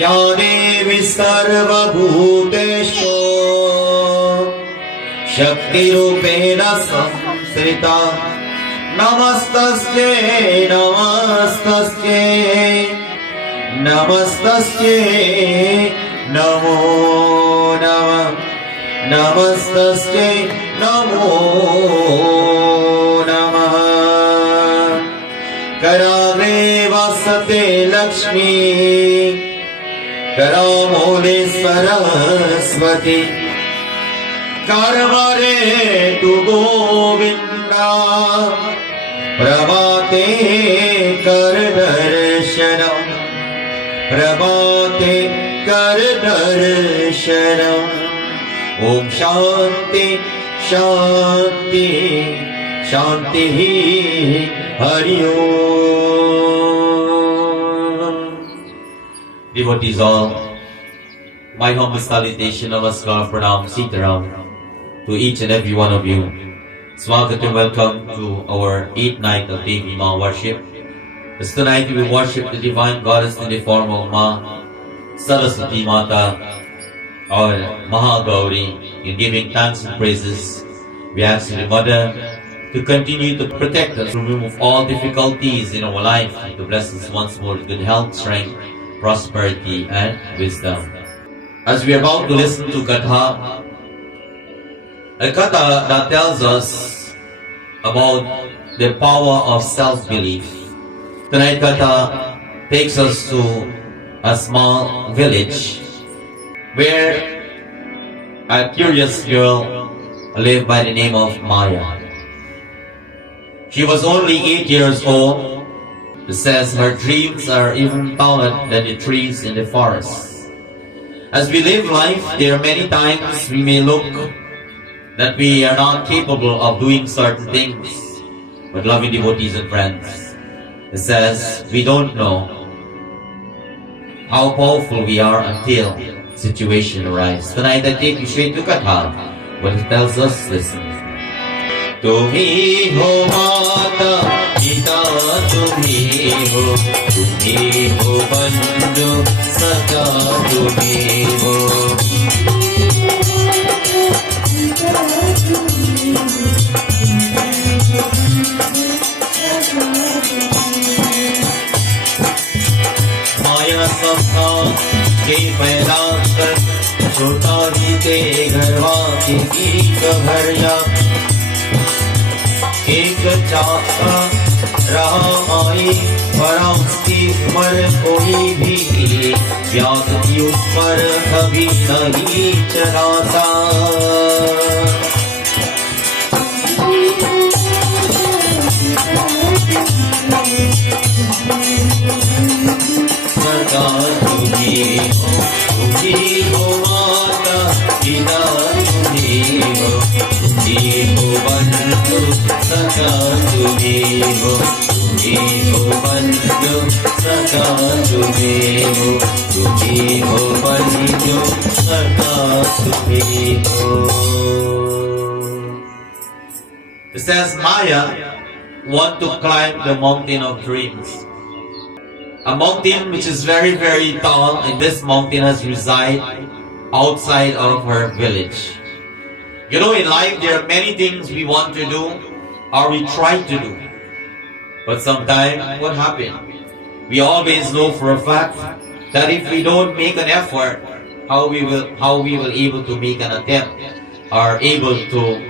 या देवी सर्वभूतेषु शक्तिरूपेण संस्थिता नमस्तस्यै नमस्तस्यै नमस्तस्यै नमो नमः नमस्तस्यै नमो नमः कराग्रे वसते लक्ष्मी करामूले सरस्वती कर्मरे तु गोविन्दा प्रभाते करदर्शनम् प्रभाते करदर्शनम् ॐ शान्ति शान्ति शान्तिः हरि ओम. Devotees all, my humble salutation, namaskar, pranam, sitaram to each and every one of you. Swagat and welcome to our 8th night of Devi Ma worship. As tonight we will worship the divine goddess in the form of Ma Saraswati Mata or Mahagauri. In giving thanks and praises, we ask the Mother to continue to protect us, to remove all difficulties in our life, to bless us once more with good health, strength, prosperity, and wisdom. As we are about to listen to Katha, a Katha that tells us about the power of self-belief. Tonight Katha takes us to a small village where a curious girl lived by the name of Maya. She was only 8 years old. It says her dreams are even taller than the trees in the forest. As we live life, there are many times we may look that we are not capable of doing certain things. But loving devotees and friends, it says we don't know how powerful we are until situation arises. Tonight I take you straight to Katha. What it tells us, listen. तुम्ही हो माता पिता तुम्ही हो बंधु सखा तुम्ही हो. माया सबका के पैदा कर छोटा ही ते घरवा के गीत भरिया एक चाहता रहा आई परास्ती मर कोई भी याद की उस पर कभी नहीं चलाता. सरकार तुम्ही हो माता पिता तुम्ही हो बंधु सखा तुम्ही हो बंधु सखा तुम्ही हो बंधु सखा तुम्ही हो. It says Maya want to climb the mountain of dreams. A mountain which is very, very tall, and this mountain has reside outside of her village. You know, in life there are many things we want to do or we try to do. But sometimes what happens? We always know for a fact that if we don't make an effort, how we will able to make an attempt or able to,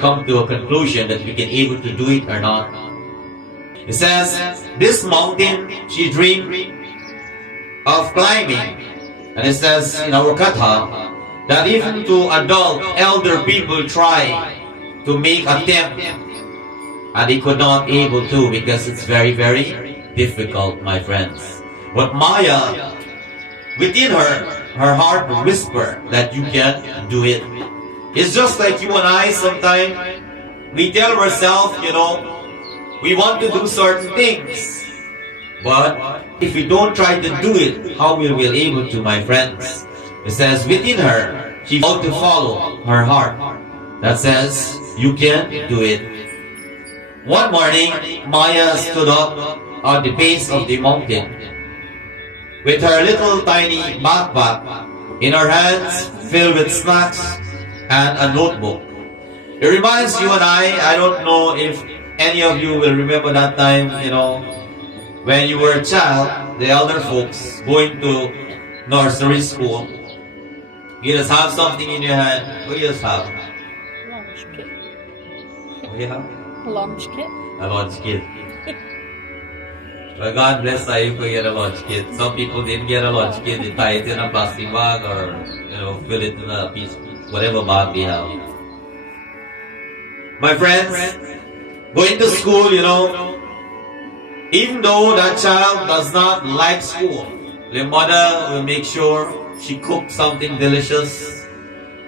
come to a conclusion that we can able to do it or not. It says, this mountain she dreamed of climbing. And it says in our Katha that even to adult, elder people try to make attempt and they could not able to because it's very, very difficult, my friends. But Maya, within her heart will whisper that you can do it. It's just like you and I sometimes, we tell ourselves, we want to do certain things. But if we don't try to do it, how will we be able to, my friends? It says within her, she ought to follow her heart. That says, you can do it. One morning, Maya stood up on the base of the mountain. with her little tiny backpack in her hands filled with snacks and a notebook. It reminds you and I don't know if any of you will remember that time, when you were a child, the elder folks going to nursery school. You just have something in your hand. What do you just have? Lunch kit. What do you have? A lunch kit. A lunch kit. Well, God bless you for get a lunch kit. Some people didn't get a lunch kit. They tie it in a plastic bag or, fill it in a piece, whatever bag they have. My friends, going to school, even though that child does not like school, the mother will make sure she cooks something delicious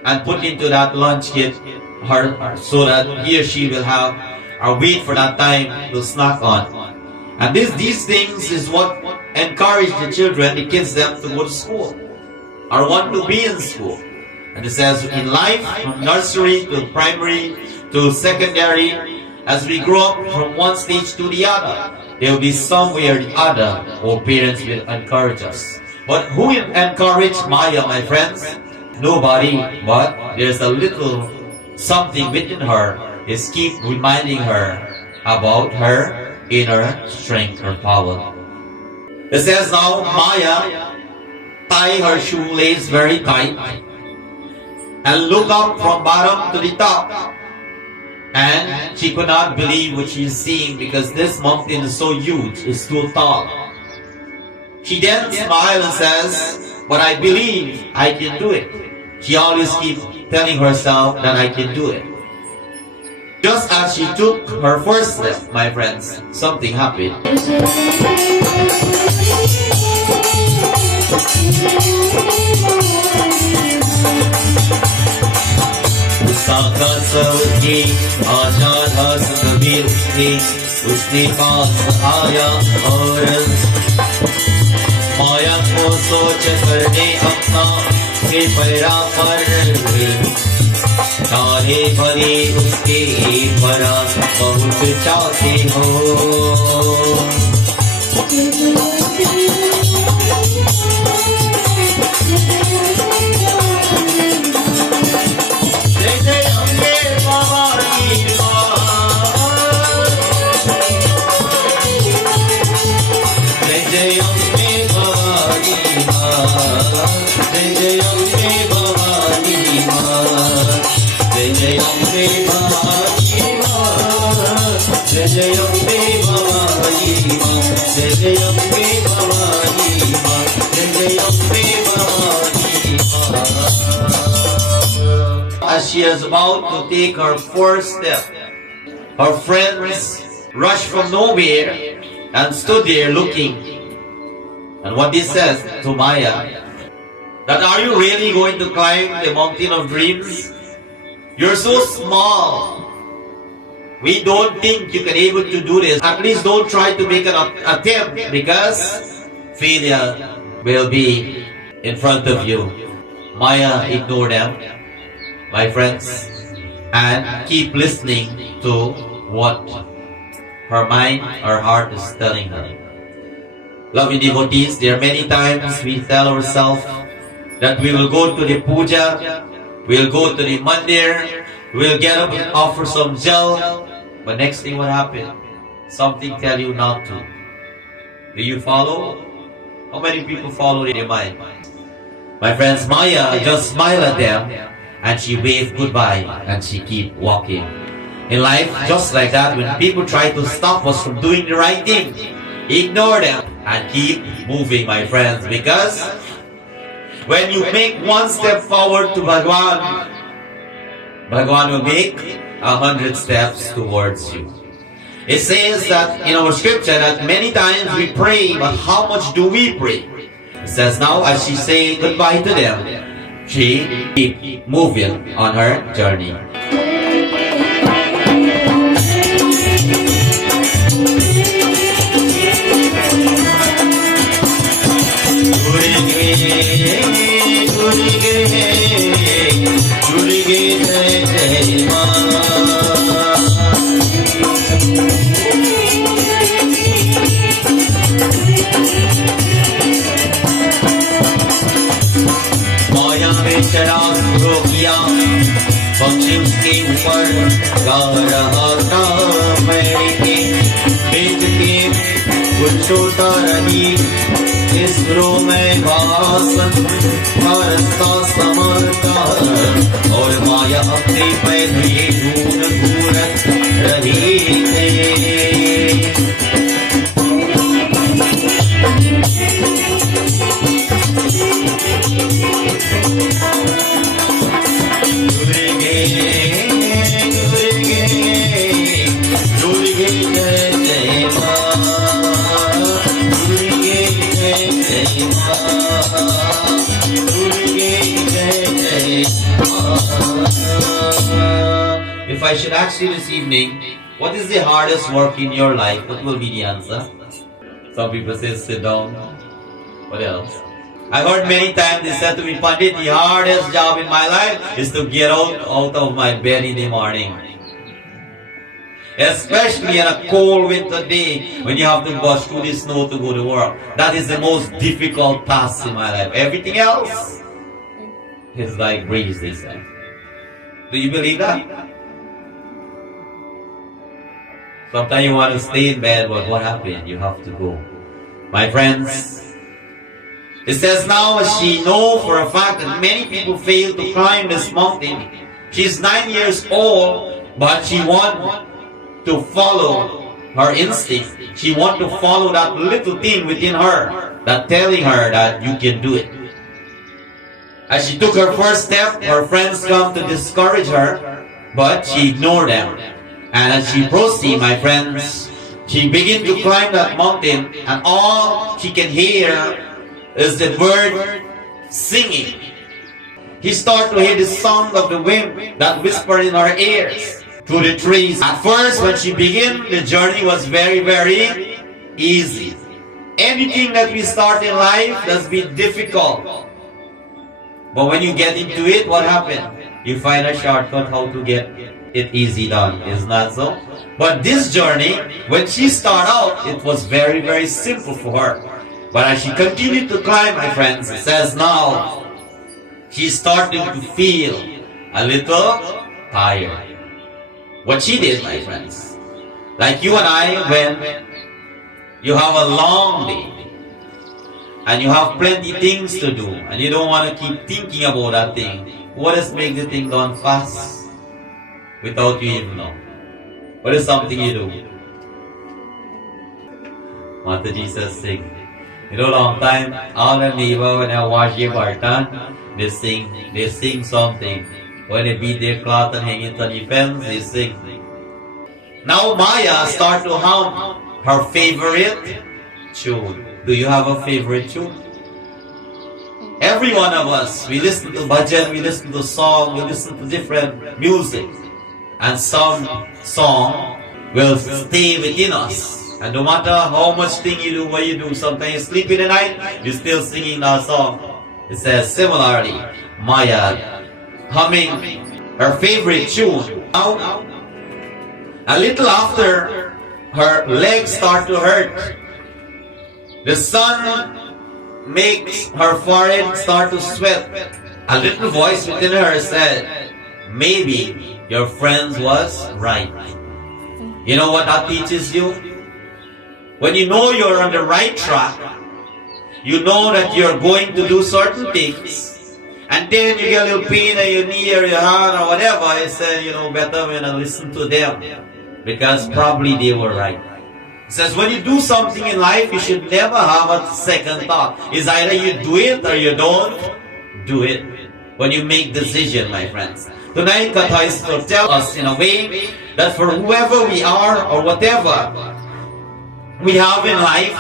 and put into that lunch kit so that he or she will have or wait for that time to snack on. And these things is what encourage the children, the kids, them to go to school or want to be in school. And it says in life, from nursery to primary to secondary, as we grow up from one stage to the other, there will be somewhere or the other our parents will encourage us. But who will encourage Maya, my friends? Nobody, but there's a little something within her is keep reminding her about her inner strength or power. It says now, Maya tie her shoelace very tight and look up from bottom to the top. And she could not believe what she's seeing because this mountain is so huge, it's too tall. She then smiles and says, but I believe I can do it. She always keeps telling herself that I can do it. Just as she took her first step, my friends, something happened. आजाद हंस कबीर उसके पास आया और माया को सोच करने अपना के para पर चाहे भले उसके परा बहुत चाहते हो As she is about to take her first step, her friends rushed from nowhere and stood there looking. And what he says to Maya, that are you really going to climb the mountain of dreams? You're so small. We don't think you can able to do this. At least don't try to make an attempt because failure will be in front of you. Maya ignored them, my friends, and keep listening to what her mind or heart is telling her. Loving devotees, there are many times we tell ourselves that we will go to the puja, we'll go to the mandir, we'll get up and offer some jal, but next thing what happened? Something tell you not to. Do you follow? How many people follow their mind? My friends, Maya just smiled at them and she waved goodbye and she keep walking. In life, just like that, when people try to stop us from doing the right thing, ignore them and keep moving, my friends, because when you make one step forward to Bhagwan, Bhagwan will make 100 steps towards you. It says that in our scripture that many times we pray, but how much do we pray? It says now as she say goodbye to them, she keep moving on her journey. चढ़ा शुरू किया, पक्षी उसके ऊपर गा रहा था, Mary के बेच के कुछ होता रही, इस रो में भाषण करता समझता, और माया अपने पैदे ढूंढ ढूंढ रही है। If I should ask you this evening, what is the hardest work in your life? What will be the answer? Some people say sit down. What else? I've heard many times they said to me, Pandit, the hardest job in my life is to get out of my bed in the morning. Especially on a cold winter day when you have to bust through the snow to go to work. That is the most difficult task in my life. Everything else is like breeze, they say. Do you believe that? Sometimes you want to stay in bed, but what happened? You have to go. My friends, it says now she knows for a fact that many people fail to climb this mountain. She's 9 years old, but she wants to follow her instinct. She wants to follow that little thing within her that telling her that you can do it. As she took her first step, her friends come to discourage her, but she ignored them. And as she proceeded, my friends, she began to climb that mountain, and all she can hear is the bird singing. He started to hear the sound of the wind that whispered in her ears through the trees. At first, when she began, the journey was very, very easy. Anything that we start in life does be difficult. But when you get into it, what happened? You find a shortcut how to get it easy done. Isn't that so? But this journey, when she started out, it was very, very simple for her. But as she continued to climb, my friends, it says now, she's starting to feel a little tired. What she did, my friends, like you and I, when you have a long day, and you have plenty things to do, and you don't want to keep thinking about that thing, what is make the thing done fast? Without you even know. What is something you do? What did Jesus sing? You know, long time, all the neighbor when I wash your bartan, they sing something. When they beat their cloth and hang it on the fence, they sing. Now Maya start to hum her favorite tune. Do you have a favorite tune? Every one of us, we listen to bhajan, we listen to song, we listen to different music. And some song will stay within us. And no matter how much thing you do, what you do, sometimes you sleep in the night, you're still singing that song. It says similarly, Maya humming her favorite tune. Now, a little after, her legs start to hurt. The sun makes her forehead start to sweat. A little voice within her said, maybe your friend was right. You know what that teaches you? When you know you're on the right track, you know that you're going to do certain things, and then you get a little pain in your knee or your hand or whatever, you say, you know, better when I listen to them, because probably they were right. It says when you do something in life, you should never have a second thought. It's either you do it or you don't do it. When you make decision, my friends. Tonight, Katha is to tell us in a way that for whoever we are or whatever we have in life,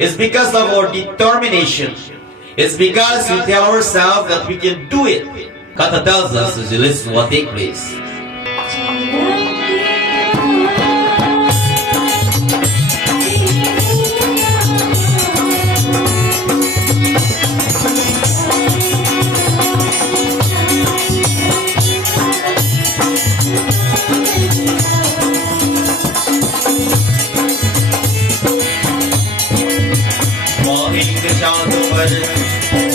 it's because of our determination. It's because we tell ourselves that we can do it. Katha tells us as you listen what take place.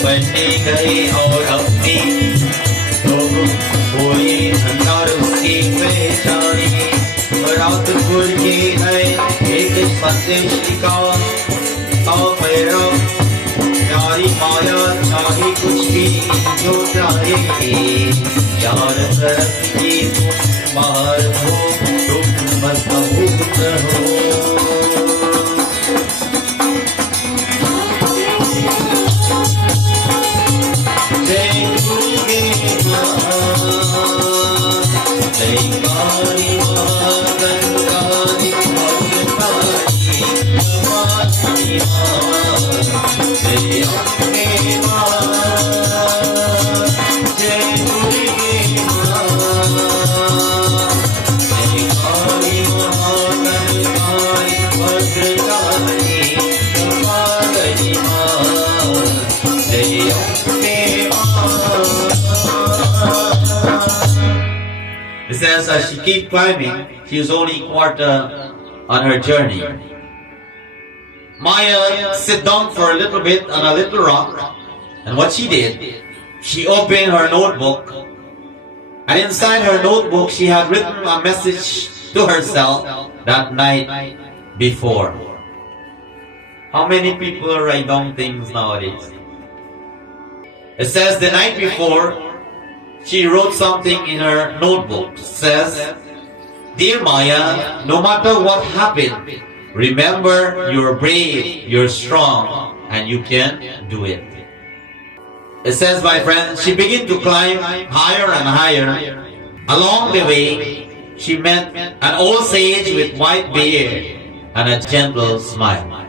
बैठे गए और अपनी कोई अंदर उसकी पहचानी रात खुल के है एक संदेश का तो मेरा प्यारी माया चाहे कुछ भी जो चाहे यार तरफ की बाहर हो तुम मजबूत हो It says as she keep climbing, she was only quarter on her journey. Maya sit down for a little bit on a little rock, and what she did, she opened her notebook, and inside her notebook she had written a message to herself that night before. How many people write down things nowadays? It says the night before, she wrote something in her notebook. It says, "Dear Maya, no matter what happened, remember you're brave, you're strong, and you can do it." It says, my friends, she began to climb higher and higher. Along the way, she met an old sage with white beard and a gentle smile.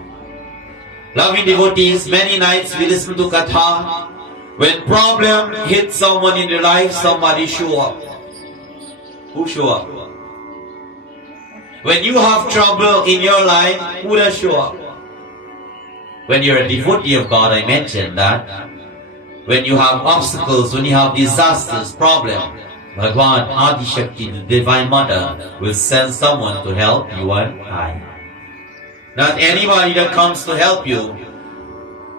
Loving devotees, many nights we listen to Katha. When problem hits someone in their life, somebody show up. Who show up? When you have trouble in your life, who does show up? When you're a devotee of God, I mentioned that. When you have obstacles, when you have disasters, problems, Bhagwan, Adi Shakti, the Divine Mother, will send someone to help you and I. Not anybody that comes to help you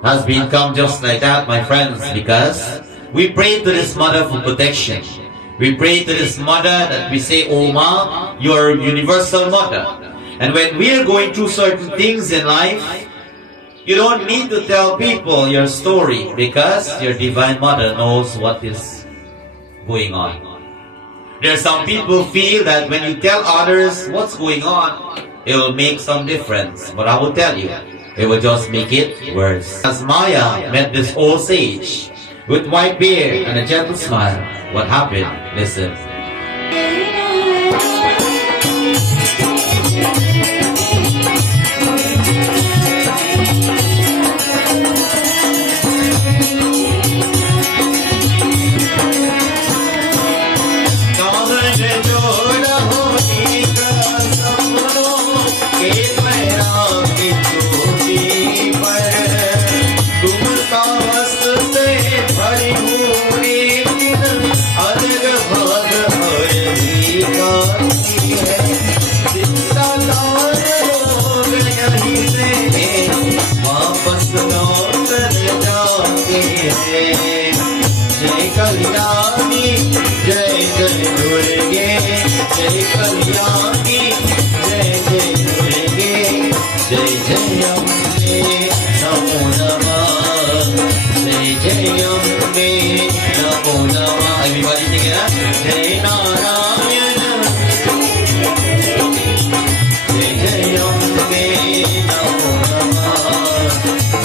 has become just like that, my friends, because we pray to this Mother for protection. We pray to this Mother that we say, "Oh Ma, you are universal Mother." And when we are going through certain things in life, you don't need to tell people your story because your Divine Mother knows what is going on. There are some people feel that when you tell others what's going on, it will make some difference. But I will tell you, it will just make it worse. As Maya met this old sage with white beard and a gentle smile, what happened? Listen. जय कल्याणी जय जय दुर्गे जय कल्याणी जय जय दुर्गे जय जय अम्बे नमो नमः जय जय अम्बे नमो नमः everybody together जय नारायण जय जय अम्बे नमो नमः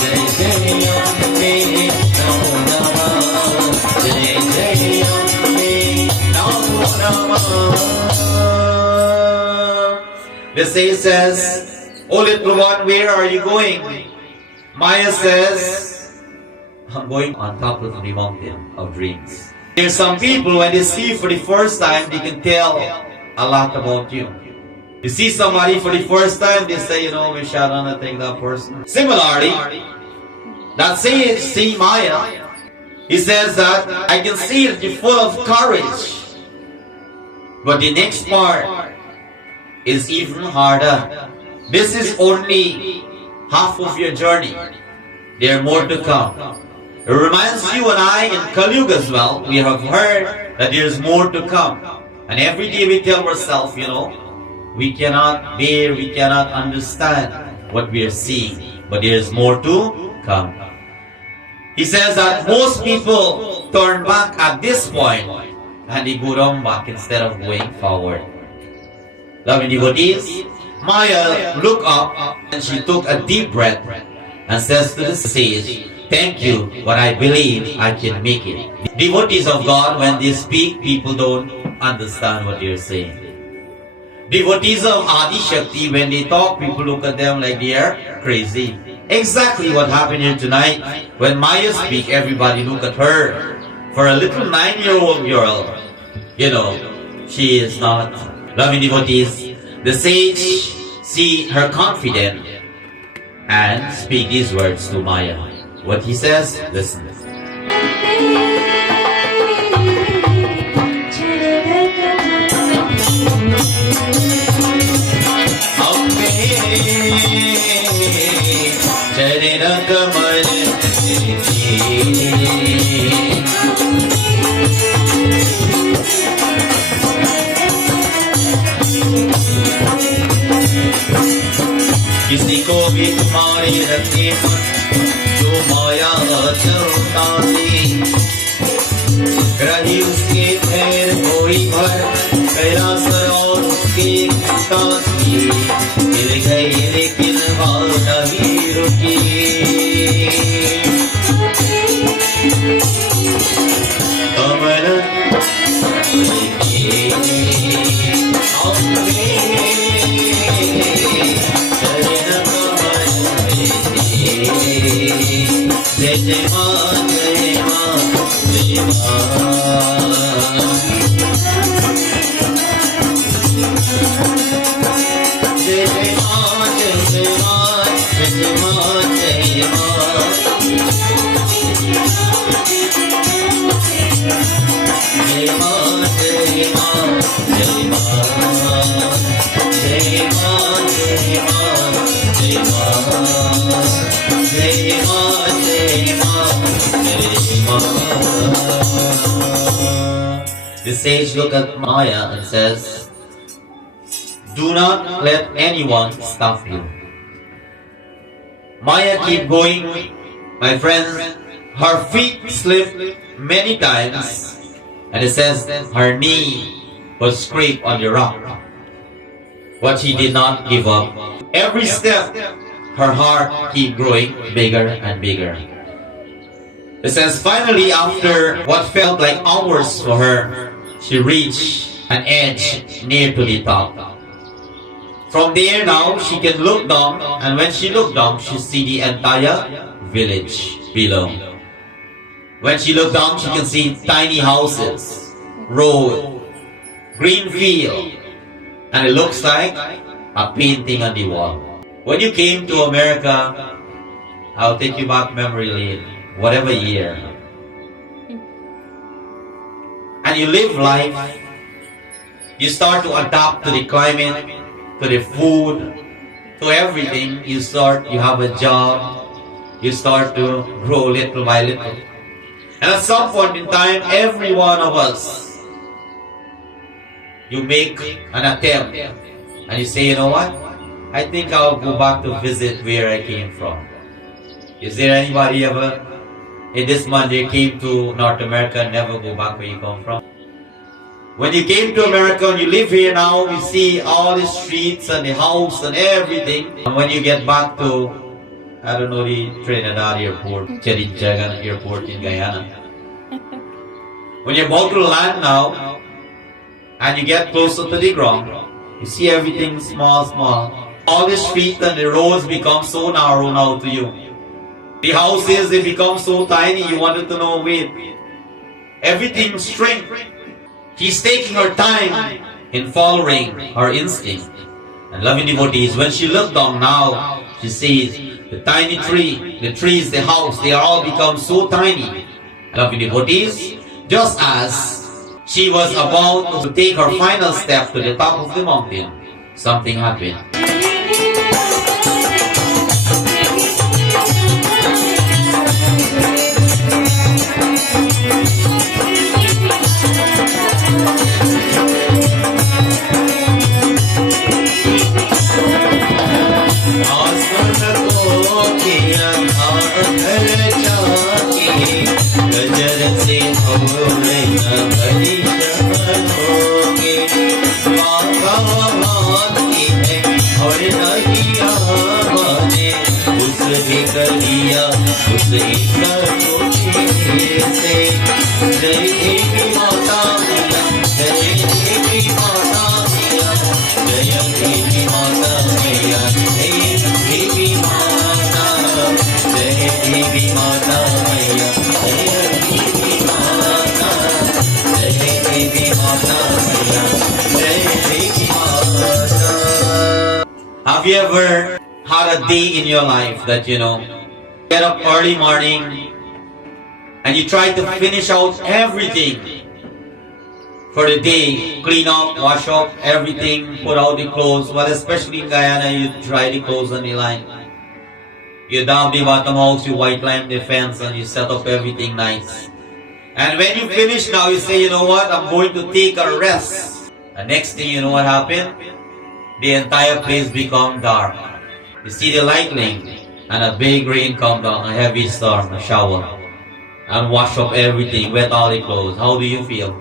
जय जय अम्बे नमो नमः जय जय अम्बे नमो नमः. The sage says, "Oh little one, where are you going?" Maya says, "I'm going on top of the mountain of dreams." There's some people, when they see you for the first time, they can tell a lot about you. You see somebody for the first time, they say, "You know, we shall not take that person." Similarly, that sage, see Maya, he says that, "I can see that you're full of courage." But the next part is even harder. This is only half of your journey. There are more to come. It reminds you and I in Kali Yuga as well. We have heard that there is more to come. And every day we tell ourselves, we cannot bear, we cannot understand what we are seeing. But there is more to come. He says that most people turn back at this point and they go down back instead of going forward. Loving devotees, Maya looked up and she took a deep breath and says to the sage, "Thank you, but I believe I can make it." Devotees of God, when they speak, people don't understand what they're saying. Devotees of Adi Shakti, when they talk, people look at them like they are crazy. Exactly what happened here tonight. When Maya speak, everybody look at her. For a little 9-year-old girl, she is not. Loving devotees, the sage see her confident and speak these words to Maya. What he says, listen. किसी को भी तुम्हारी रखी मन जो माया चलता थी रही उसके खैर कोई भर कैलाश और उसकी पिता थी मिल गई लेकिन बात नहीं रुकी कमर जय जय मां जय मां जय मां जय जय मां जय मां जय मां जय मां जय मां जय मां जय मां जय मां जय मां जय मां जय मां जय मां The sage looked at Maya and says, "Do not let anyone stop you." Maya keep going, my friends. Her feet slipped many times, and it says her knee was scraped on the rock. But she did not give up. Every step, her heart keep growing bigger and bigger. It says finally, after what felt like hours for her, she reached an edge near to the top. From there now, she can look down, and when she looked down, she see the entire village below. When she looked down, she can see tiny houses, road, green field, and it looks like a painting on the wall. When you came to America, I'll take you back memory lane, whatever year, and you live life, you start to adapt to the climate, to the food, to everything. You have a job, you start to grow little by little. And at some point in time, every one of us, you make an attempt and you say, you know what? I think I'll go back to visit where I came from. Is there anybody ever in this month you came to North America and never go back where you come from? When you came to America and you live here now, we see all the streets and the house and everything. And when you get back to, I don't know, the Trinidad airport, Cherichagan airport in Guyana. When you're about to land now, and you get closer to the ground, you see everything small, small. All the streets and the roads become so narrow now to you. The houses, they become so tiny, you wanted to know, wait, everything shrink. She's taking her time in following her instinct. And loving devotees, when she looked down now, she sees the tiny tree, the trees, the house, they are all become so tiny. Loving devotees, just as she was about to take her final step to the top of the mountain, something happened. भोले न भली चलोगे, माँ का भाती है और नहीं आवाज़े, उसने कर दिया उसने करोगे से। जय देवी माता मैया, जय देवी माता मैया, जय देवी माता मैया, जय देवी माता, जय देवी माता मैया, जय देवी माता, जय देवी माता मैया, जय देवी माता। Have you ever had a day in your life that get up early morning and you try to finish out everything for the day, clean up, wash up everything, put out the clothes. Well, especially in Guyana, you dry the clothes on the line. You down the bottom house, you white line the fence, and you set up everything nice. And when you finish now, you say, you know what, I'm going to take a rest. The next thing you know what happened? The entire place become dark. You see the lightning, and a big rain come down, a heavy storm, a shower, and wash up everything, wet all the clothes. How do you feel?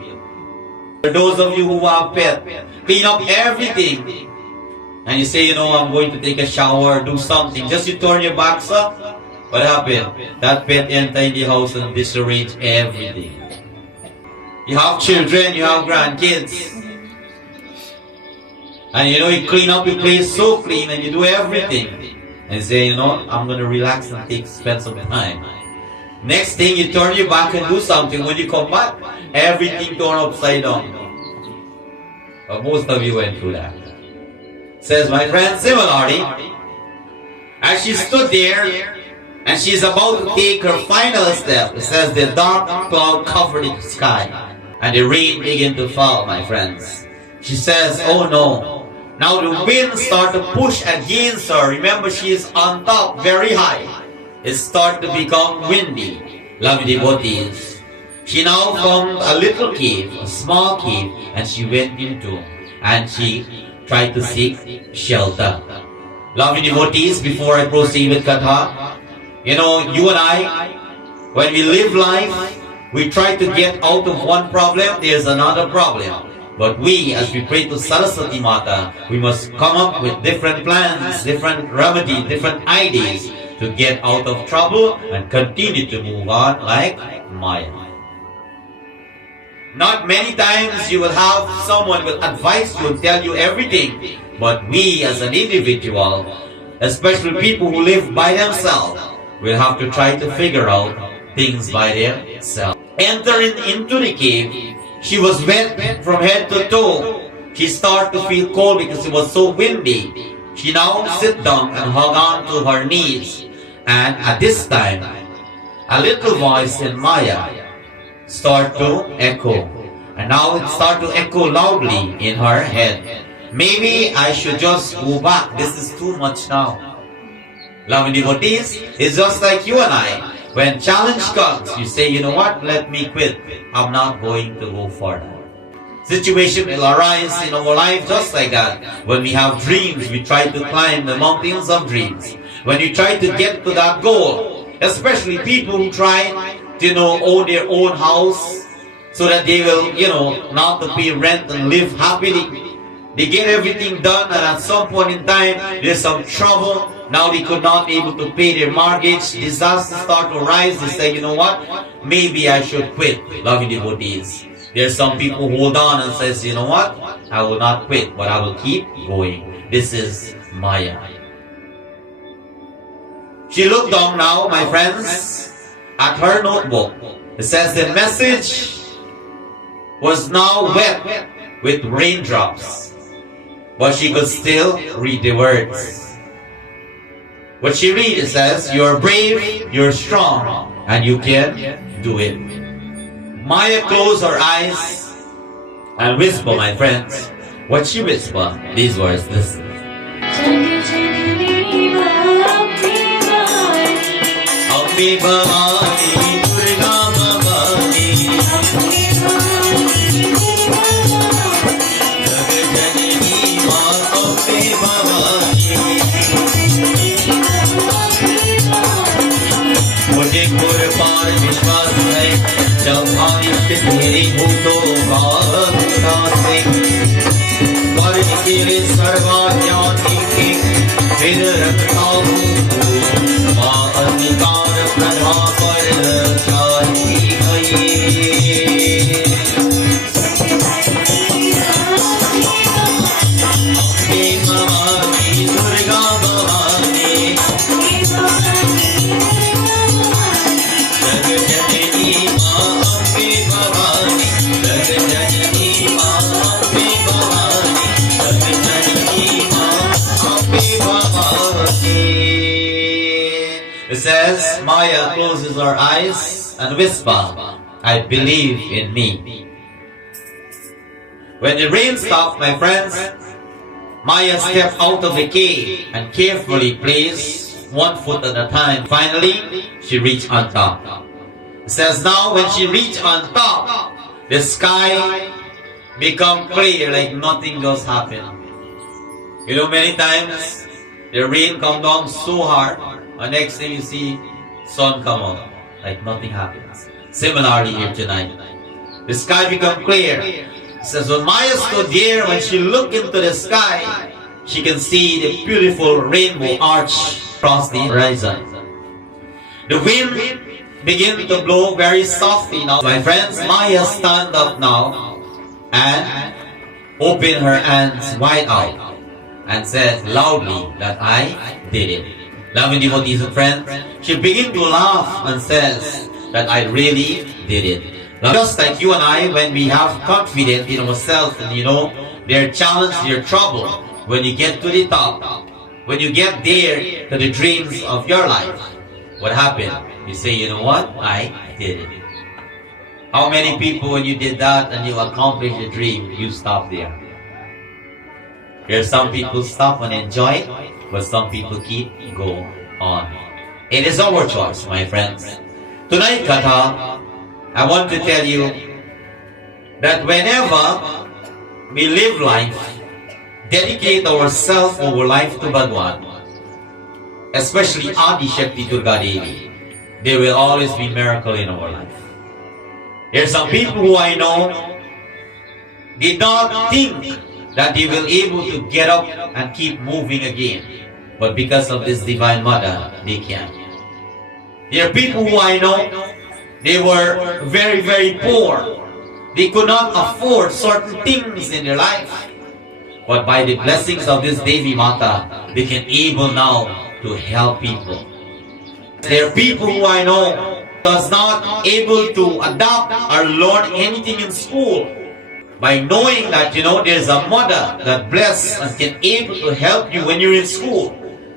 For those of you who have pet, clean up everything, and you say, I'm going to take a shower, do something. Just you turn your backs up, what happened? That pet enter in the house and disarrange everything. You have children, you have grandkids, and you clean up your place so clean, and you do everything. And say, I'm going to relax and spend some time. Next thing, you turn your back and do something. When you come back, everything turned upside down. But most of you went through that. Says my friend, similarly, as she stood there and she's about to take her final step, it says the dark cloud covered the sky and the rain began to fall, my friends. She says, oh no. Now the wind started to push against her. Remember, she is on top, very high. It started to become windy. Lovely devotees. She now found a little cave, a small cave, and she went into, and she tried to seek shelter. Lovely devotees, before I proceed with Katha, you and I, when we live life, we try to get out of one problem, there's another problem. But we, as we pray to Saraswati Mata, we must come up with different plans, different remedies, different ideas to get out of trouble and continue to move on like Maya. Not many times you will have someone will advise you and tell you everything. But we as an individual, especially people who live by themselves, will have to try to figure out things by themselves. Entering into the cave, she was wet from head to toe. She started to feel cold because it was so windy. She now sit down and hung on to her knees. And at this time, a little voice in Maya started to echo. And now it started to echo loudly in her head. Maybe I should just go back. This is too much now. Loving devotees, it's just like you and I. When challenge comes, you say, you know what, let me quit. I'm not going to go further. Situation will arise in our life just like that. When we have dreams, we try to climb the mountains of dreams. When you try to get to that goal, especially people who try to, own their own house so that they will, not to pay rent and live happily. They get everything done, and at some point in time, there's some trouble. Now they could not be able to pay their mortgage. Disasters start to rise. They say, you know what? Maybe I should quit. Loving devotees. There's some people who hold on and says, you know what? I will not quit, but I will keep going. This is Maya. She looked down now, my friends, at her notebook. It says the message was now wet with raindrops, but she could still read the words. What she reads, it says, you're brave, you're strong, and you can do it. Maya closed her eyes and whisper, my friends. What she whispered, these words, listen. Abhi Bhavani, Durga Bhavani, Jaganani Ma Abhi Bhavani, मुझे पूरे पार विश्वास है जब भारी Maya closes her eyes and whisper, I believe in me. When the rain stopped, my friends, Maya stepped out of the cave and carefully placed one foot at a time. Finally, she reached on top. It says now when she reached on top, the sky become clear like nothing else happened. You know, many times the rain come down so hard, and next thing you see, sun come out like nothing happens. Similarly here tonight, the sky become clear. It says when Maya stood there, when she looked into the sky, she can see the beautiful rainbow arch across the horizon. The wind began to blow very softly now. My friends, Maya stand up now and open her hands wide out and said loudly that I did it. Loving devotees and friends, she began to laugh and says that I really did it. Now, just like you and I, when we have confidence in ourselves and their challenge, their trouble, when you get to the top, when you get there to the dreams of your life, what happened? You say, you know what? I did it. How many people when you did that and you accomplished the dream, you stop there? There are some people stop and enjoy it, but some people keep go on. It is our choice, my friends. Tonight, Katha, I want to tell you that whenever we live life, dedicate ourselves, our life to Bhagwan, especially Adi Shakti Durga Devi, there will always be miracle in our life. There are some people who I know did not think that they will able to get up and keep moving again, but because of this Divine Mother, they can. There are people who I know, they were very, very poor. They could not afford certain things in their life. But by the blessings of this Devi Mata, they can able now to help people. There are people who I know was not able to adopt or learn anything in school. By knowing that, there's a mother that bless and can able to help you when you're in school,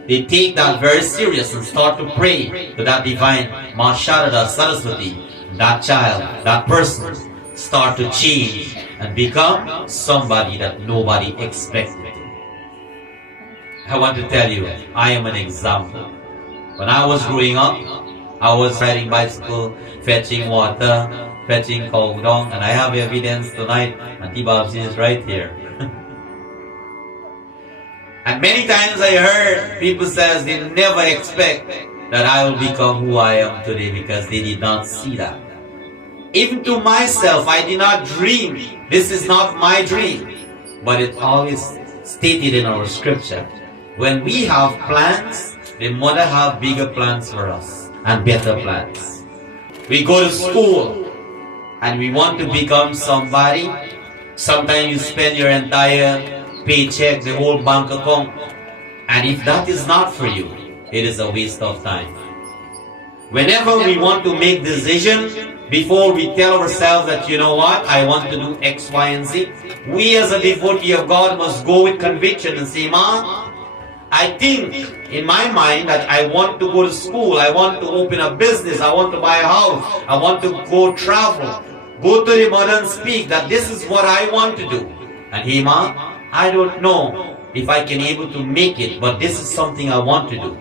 they take that very serious and start to pray to that divine Ma Sharada Saraswati. That child, that person, start to change and become somebody that nobody expected. I want to tell you, I am an example. When I was growing up, I was riding bicycle, fetching water, fetching cow dung, and I have evidence tonight. Auntie Babsi is right here. And many times I heard people say they never expect that I will become who I am today because they did not see that. Even to myself, I did not dream. This is not my dream. But it always stated in our scripture. When we have plans, the mother have bigger plans for us and better plans. We go to school and we want to become somebody. Sometimes you spend your entire paycheck, the whole bank account. And if that is not for you, it is a waste of time. Whenever we want to make decisions, before we tell ourselves that, you know what, I want to do X, Y, and Z, we as a devotee of God must go with conviction and say, Ma, I think in my mind that I want to go to school, I want to open a business, I want to buy a house, I want to go travel. Go to the mother and speak that this is what I want to do. And hey, Ma, I don't know if I can able to make it, but this is something I want to do.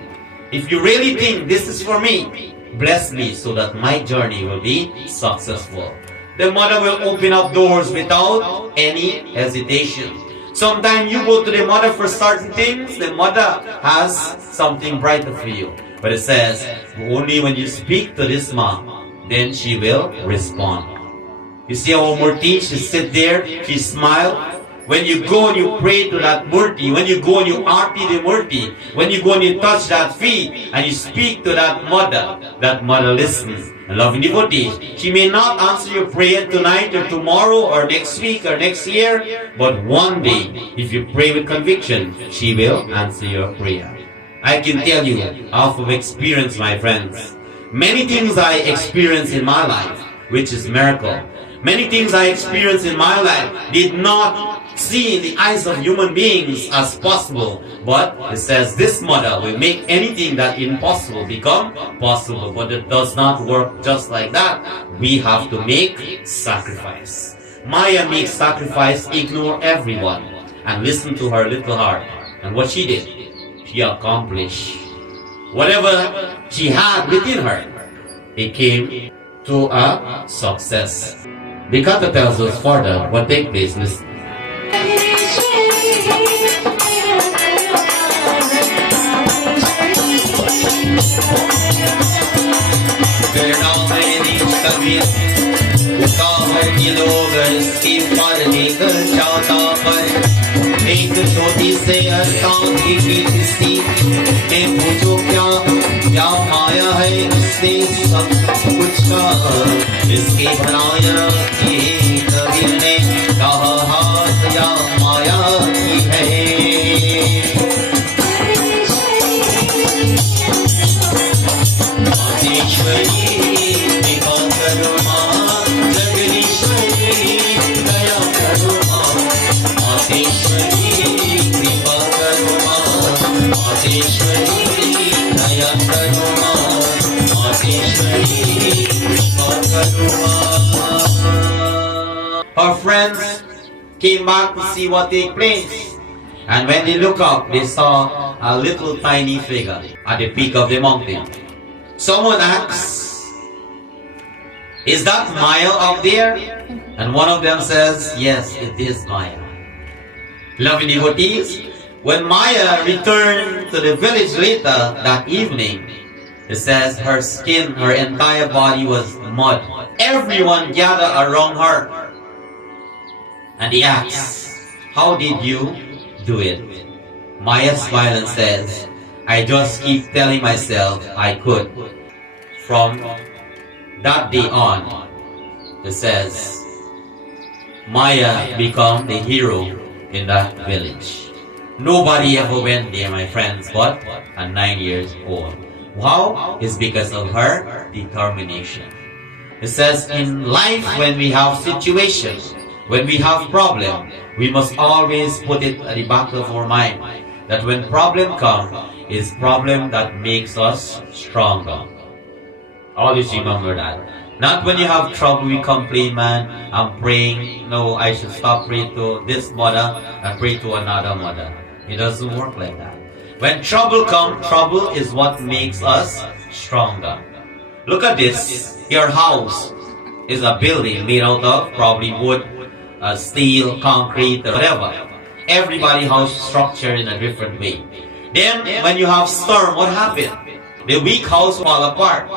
If you really think this is for me, bless me so that my journey will be successful. The mother will open up doors without any hesitation. Sometimes you go to the mother for certain things, the mother has something brighter for you. But it says, only when you speak to this mom, then she will respond. You see our Murti, she sit there, she smile. When you go and you pray to that Murti, when you go and you aarti the Murti, when you go and you touch that feet and you speak to that mother listens. And loving devotee, she may not answer your prayer tonight or tomorrow or next week or next year, but one day, if you pray with conviction, she will answer your prayer. I can tell you, off of experience, my friends, many things I experienced in my life. which is miracle. Many things I experienced in my life did not see in the eyes of human beings as possible. But it says this mother will make anything that impossible become possible. But it does not work just like that. We have to make sacrifice. Maya makes sacrifice, ignore everyone, and listen to her little heart. And what she did, she accomplished whatever she had within her. It came to a success. The Kata tells us further what takes place. Listen. एक छोटी से अर्थात की किसी में पूछो क्या माया है इसने सब कुछ का इसकी बनाया की कबीर ने कहा हाथ या माया की है आदिश्वरी कृपा करो मां जगदीश्वरी दया करो मां आदिश्वरी कृपा करो मां आदिश्वरी दया करो मां आदिश्वरी कृपा करो मां. Her friends came back to see what took place, and when they looked up, they saw a little tiny figure at the peak of the mountain. Someone asks, "Is that Maya up there?" And one of them says, "Yes, it is Maya." Loving devotees, when Maya returned to the village later that evening, it says her skin, her entire body was mud. Everyone gathered around her. And he asks, "How did you do it?" Maya smiled and says, "I just keep telling myself I could." From that day on, it says, Maya became the hero in that village. Nobody ever went there, my friends, but at 9 years old. How? It's because of her determination. It says in life, when we have situations, when we have problem, we must always put it at the back of our mind that when problem comes, it's problem that makes us stronger. Always remember that. Not when you have trouble, we complain, man, I'm praying, no, I should stop praying to this mother and pray to another mother. It doesn't work like that. When trouble comes, trouble is what makes us stronger. Look at this. Your house is a building made out of probably wood, steel, concrete, or whatever. Everybody has structure in a different way. Then when you have storm, what happened? The weak house fall apart.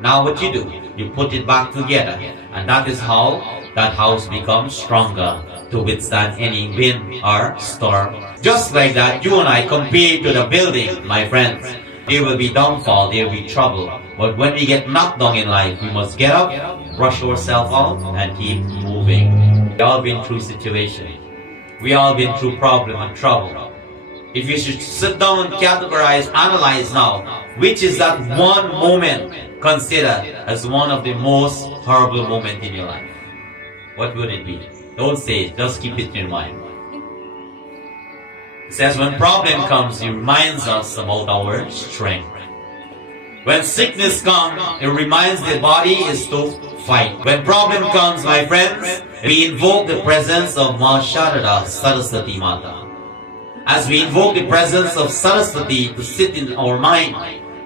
Now what you do? You put it back together. And that is how that house becomes stronger to withstand any wind or storm. Just like that, you and I compare to the building, my friends. There will be downfall, there will be trouble. But when we get knocked down in life, we must get up, brush ourselves out, and keep moving. We all been through situations. We all been through problem and trouble. If you should sit down and categorize, analyze now, which is that one moment considered as one of the most horrible moments in your life? What would it be? Don't say it, just keep it in your mind. It says when problem comes, it reminds us about our strength. When sickness comes, it reminds the body is to fight. When problem comes, my friends, we invoke the presence of Ma Sharada, Saraswati Mata. As we invoke the presence of Saraswati to sit in our mind,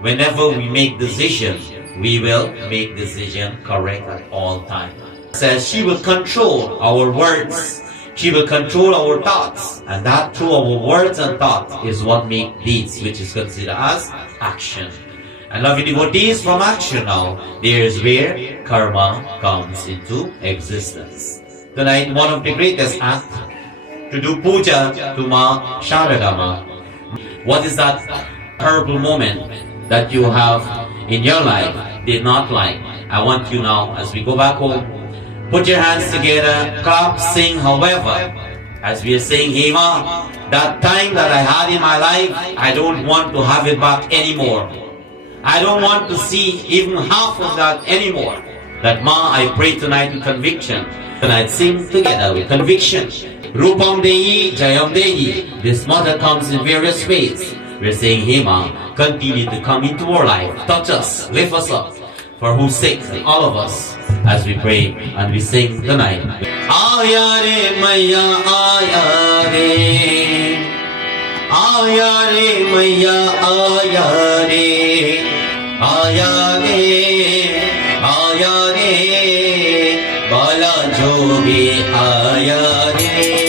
whenever we make decision, we will make decision correct at all times. It says she will control our words. She will control our thoughts. And that through our words and thoughts is what make deeds, which is considered as action. And loving devotees, from action now, there is where karma comes into existence. Tonight, one of the greatest acts to do puja to Ma Sharadama. What is that horrible moment that you have in your life did not like? I want you now, as we go back home, put your hands together, clap, sing, however, as we are saying, Hema, that time that I had in my life, I don't want to have it back anymore. I don't want to see even half of that anymore. That Ma, I pray tonight with conviction. Tonight sing together with conviction. Rupam Dehi, Jayam Dehi. This mother comes in various ways. We're saying, hey Ma, continue to come into our life. Touch us, lift us up. For whose sake, all of us, as we pray and we sing tonight. Aya re Maya, aya re. Aya re Maya, aya re. Aya re, aya re. Bala jo bhi aya re.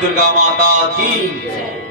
Durga माता की